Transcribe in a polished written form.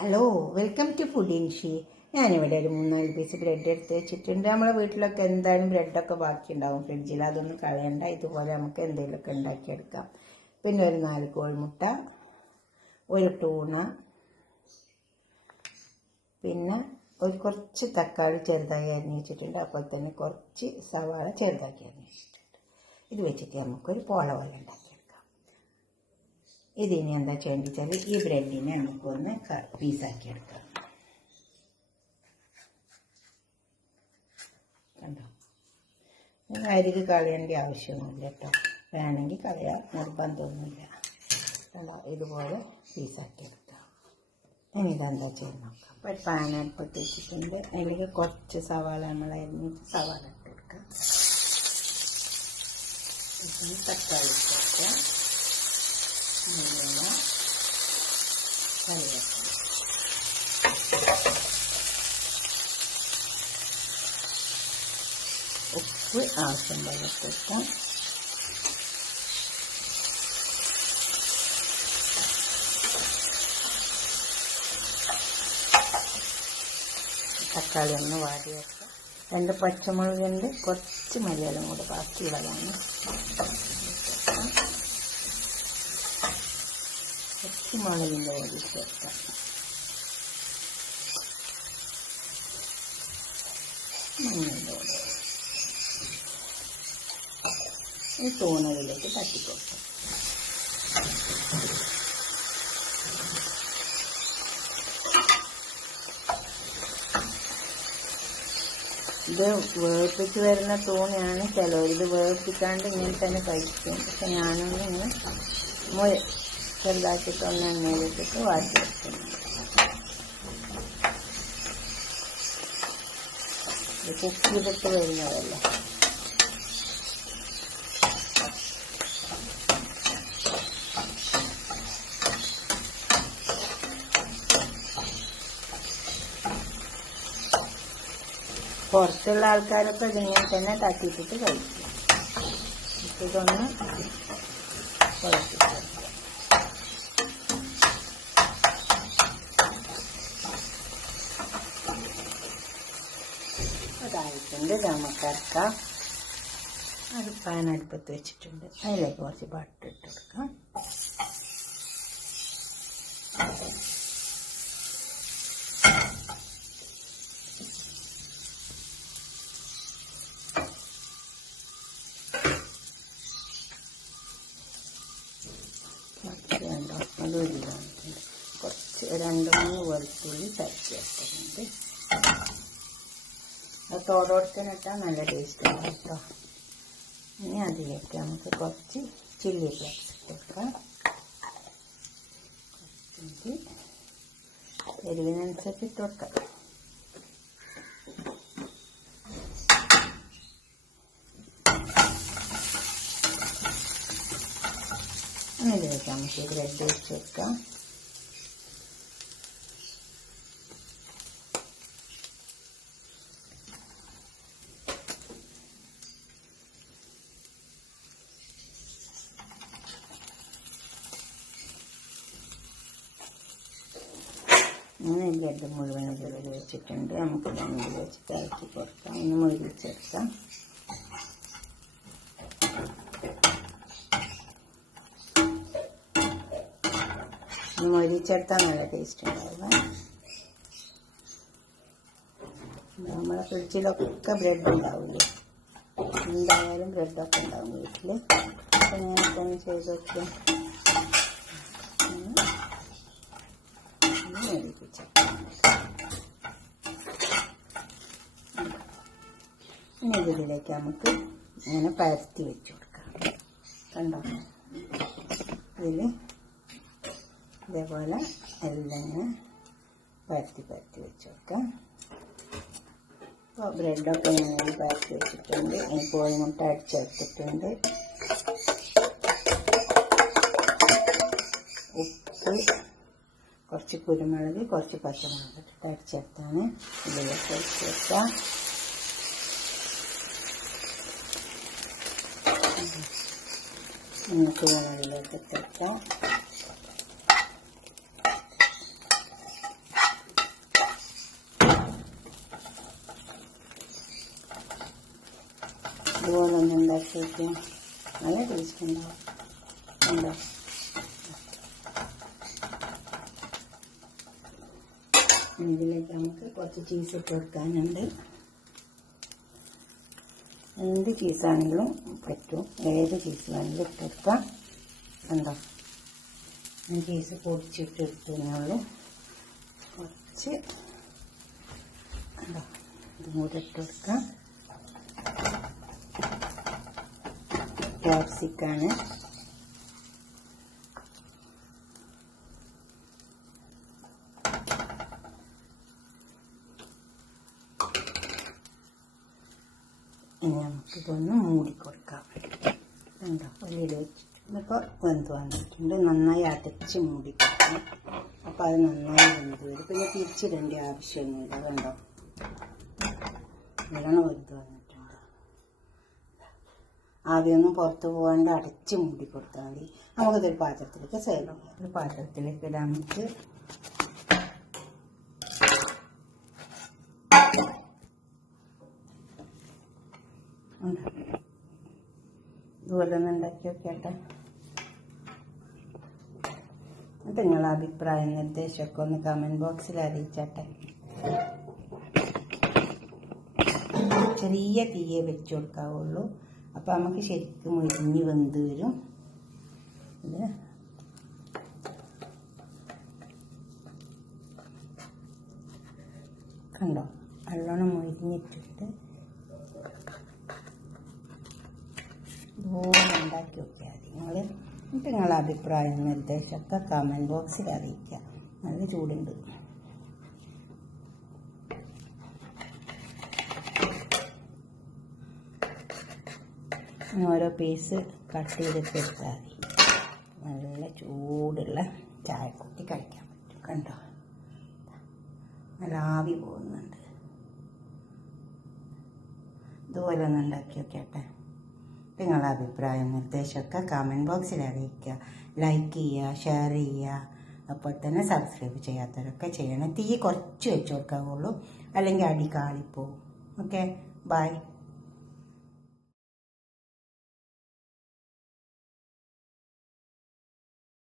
Hello, welcome to fooding she. ഞാനിവിടെ ഒരു 3-4 piece bread എടുത്ത് വെച്ചിട്ടുണ്ട്. നമ്മളെ വീട്ടിലൊക്കെ എന്തായാലും ബ്രെഡൊക്കെ ബാക്കി ഉണ്ടാവും ഫ്രിഡ്ജിൽ. അതൊന്നും കളയണ്ട. ഇതുപോലെ നമുക്ക് എന്തെങ്കിലുമൊക്കെ ഉണ്ടാക്കിയെടുക്കാം. പിന്നെ ഒരു 4 കോഴിമുട്ട, ഒരു ടൂണ, പിന്നെ കുറച്ച് തക്കാളി ചെറുതായി അരിഞ്ഞ് വെച്ചിട്ടുണ്ട്. അപ്പോൾ തന്നെ കുറച്ച് സവാള ചെറുതാക്കി അരിഞ്ഞ് വെച്ചിട്ടുണ്ട്. ഇത് വെച്ചിട്ട് നമുക്കൊരു പോള പോലെ ഉണ്ടാക്കിയെടുക്കാം. ഇതിനി എന്താ ചെയ്യേണ്ടത് വെച്ചാൽ ഈ ബ്രെഡിനെ നമുക്കൊന്ന് പീസാക്കി എടുക്കാം. കണ്ടോ, അരിക്ക് കളയേണ്ട ആവശ്യമൊന്നുമില്ല കേട്ടോ. വേണമെങ്കിൽ കളയാം, നിർബന്ധമൊന്നുമില്ല. കണ്ടോ, ഇതുപോലെ പീസാക്കി എടുക്കാം. ഇനി ഇതെന്താ ചെയ്ത് നോക്കാം. അപ്പോൾ ഒരു പാൻ അടുപ്പത്ത് വെച്ചിട്ടുണ്ട്. അതിലേക്ക് കുറച്ച് സവാള നമ്മൾ അരിഞ്ഞിട്ട് സവാള ഇട്ട് കൊടുക്കാം. തക്കാളി ഇട്ട് കൊടുക്കാം. ഉപ്പ് ആവശ്യം പോലെ കൊടുക്കാം. തക്കാളി ഒന്ന് വാടി വെക്കാം. 2 പച്ചമുളകുണ്ട്, കുറച്ച് മല്ലിയിലും കൂടെ ബാക്കിയുള്ളതാണ്. കുറച്ച് മുളകിൻ്റെ പൊടി ചേർക്കാം. ഈ തൂണയിലേക്ക് തട്ടിക്കൊടുക്കാം. ഇത് വേർപ്പിച്ച് വരുന്ന തൂണയാണ്. ചിലർ ഇത് വേർപ്പിക്കാണ്ട് ഇങ്ങനെ തന്നെ കഴിക്കും. പക്ഷെ ഞാനൊന്നും ഇങ്ങനെ ചെറുതാക്കിയിട്ടൊന്ന് എണ്ണയിലിട്ടിട്ട് വാട്ടി വെക്കുന്നു. ഇത് കുക്ക് ചെയ്തിട്ട് വരുന്നതല്ല. പുറത്തുള്ള ആൾക്കാരൊക്കെ ഇതിങ്ങനെ തന്നെ തട്ടിയിട്ടിട്ട് കഴിക്കും. ഇതൊന്ന് കുഴപ്പിക്കും. അതായിട്ടുണ്ട്. നമുക്കിറക്കാം. അത് പാൻ അടുപ്പത്ത് വെച്ചിട്ടുണ്ട്. അതിലേക്ക് കുറച്ച് ബട്ടർ ഇട്ട് കൊടുക്കാം. കുറച്ച് 2-3 വെളുത്തുള്ളി ചതച്ച് വെക്കുന്നുണ്ട്. അത് തോടോടത്തിനിട്ടാൽ നല്ല ടേസ്റ്റ് ആണ് കേട്ടോ. ഇനി അതിലേക്ക് നമുക്ക് കുറച്ച് ചില്ലി ഫ്ലേക്സ് കൊടുക്കാം. കുറച്ച് എരിവിനനുസരിച്ച് ഇട്ട് വെക്കാം. ഇതിലേക്ക് നമുക്ക് ബ്രെഡ് വെച്ച് വെക്കാം. അങ്ങനെ ബ്രെഡ് മുഴുവൻ ഇതിൽ വെച്ചിട്ടുണ്ട്. നമുക്ക് ഇതിൽ വെച്ചിട്ട് ഇറക്കി കൊടുക്കാം. ഇനി മുഴുവൻ ചേർക്കാം. മൊരിച്ചെടുത്താൽ നല്ല ടേസ്റ്റ് ഉണ്ടാവും. നമ്മളെ ഫ്രിഡ്ജിലൊക്കെ ബ്രെഡ് ഉണ്ടാവില്ലേ, എന്തായാലും ബ്രെഡൊക്കെ ഉണ്ടാവും വീട്ടിൽ. അപ്പം ഞാനൊക്കെ ഒന്ന് ചെയ്ത് വെക്കാം. ഇനി ഇതിലേക്ക് നമുക്ക് ഇങ്ങനെ പരത്തി വെച്ച് കൊടുക്കാം. കണ്ടോ, ഇതിൽ ഇതേപോലെ എല്ലാം ഇങ്ങനെ പരത്തി വെച്ച് കൊടുക്കാം. അപ്പോൾ ബ്രെഡൊക്കെ ഞാൻ പരത്തി വെച്ചിട്ടുണ്ട്. ഈ കോഴിമുട്ട അടിച്ചെടുത്തിട്ടുണ്ട്. ഉപ്പ്, കുറച്ച് കുരുമുളക്, കുറച്ച് പച്ചമുളക് ഇട്ടിട്ട് അടിച്ചെടുത്താണ്. ഇതിലേക്ക് വെച്ച് വെക്കാം. തൂണയിലേക്ക് ഇട്ട് വെക്കാം. നോക്കിയാൽ നല്ല ടേസ്റ്റ് ഉണ്ടാവും. ഉണ്ടോ? ഇതിലേക്ക് നമുക്ക് കുറച്ച് ചീസ് ഇട്ട് കൊടുക്കാനുണ്ട്. എന്ത് ചീസാണെങ്കിലും പറ്റും, ഏത് ചീസ് വേണമെങ്കിലും ഇട്ട് കൊടുക്കാം. ഉണ്ടോ? ഞാൻ ചീസ് പൊടിച്ചിട്ട് എടുത്തുള്ളൂ. കുറച്ച് ഉണ്ടോ ഇതും കൂടെ ഇട്ട് കൊടുക്കാം. ക്യാപ്സിക്കാണ്. ഇനി നമുക്കിതൊന്ന് മൂടിക്കൊടുക്കാം. ഉണ്ടോ? വെളിയിൽ വെച്ചിട്ട് ഇതിപ്പോൾ വെന്ത് വന്നിട്ടുണ്ട്. നന്നായി അടച്ച് മൂടിക്കൊടുക്കണം. അപ്പോൾ അത് നന്നായി വെന്ത് വരും. പിന്നെ തിരിച്ചിടേണ്ട ആവശ്യമൊന്നുമില്ല. കണ്ടോ? നല്ലോണം വെന്ത് വന്നിട്ടുണ്ട്. ആവിയൊന്നും പുറത്ത് പോകാണ്ട് അടച്ച് മൂടിക്കൊടുത്താൽ മതി. നമുക്കിതൊരു പാത്രത്തിലേക്ക് സെർവ് ചെയ്യാം. ഒരു പാത്രത്തിലേക്ക് ഇടാൻ വെച്ച് ഇതുപോലെ ഒന്ന് ഉണ്ടാക്കി നോക്കിയാട്ടെ. എന്നിട്ട് നിങ്ങളുടെ അഭിപ്രായം നിർദ്ദേശമൊക്കെ ഒന്ന് കമൻറ്റ് ബോക്സിൽ അറിയിച്ചാട്ടെ. ചെറിയ തീയെ വെച്ച് കൊടുക്കാവുള്ളൂ. അപ്പോൾ നമുക്ക് ശരിക്കും മുരിഞ്ഞ് വെന്ത് വരും. ഇത് കണ്ടോ? നല്ലോണം മുരിഞ്ഞിട്ടിട്ട് ഇതുപോലെ ഉണ്ടാക്കി നോക്കിയാൽ മതി നിങ്ങൾ. എന്നിട്ട് നിങ്ങളുടെ അഭിപ്രായം നിർദ്ദേശമൊക്കെ കമൻറ്റ് ബോക്സിൽ അറിയിക്കുക. നല്ല ചൂടുണ്ട്. ഓരോ പീസ് കട്ട് ചെയ്തിട്ട് എടുത്താൽ മതി. നല്ല ചൂടുള്ള ചായക്കുട്ടി കഴിക്കാൻ പറ്റും. കണ്ടോ? നല്ല ആവി പോകുന്നുണ്ട്. ഇതുപോലെ ഒന്ന് ഉണ്ടാക്കി നോക്കിയാട്ടെ. നിങ്ങളുടെ അഭിപ്രായം നിർദ്ദേശമൊക്കെ കമൻറ്റ് ബോക്സിൽ അറിയിക്കുക. ലൈക്ക് ചെയ്യുക, ഷെയർ ചെയ്യുക. അപ്പോൾ തന്നെ സബ്സ്ക്രൈബ് ചെയ്യാത്തവരൊക്കെ ചെയ്യണം. തീ കുറച്ച് വെച്ച് കൊടുക്കാവുള്ളൂ, അല്ലെങ്കിൽ അടി കാളിപ്പോവും. Okay, by.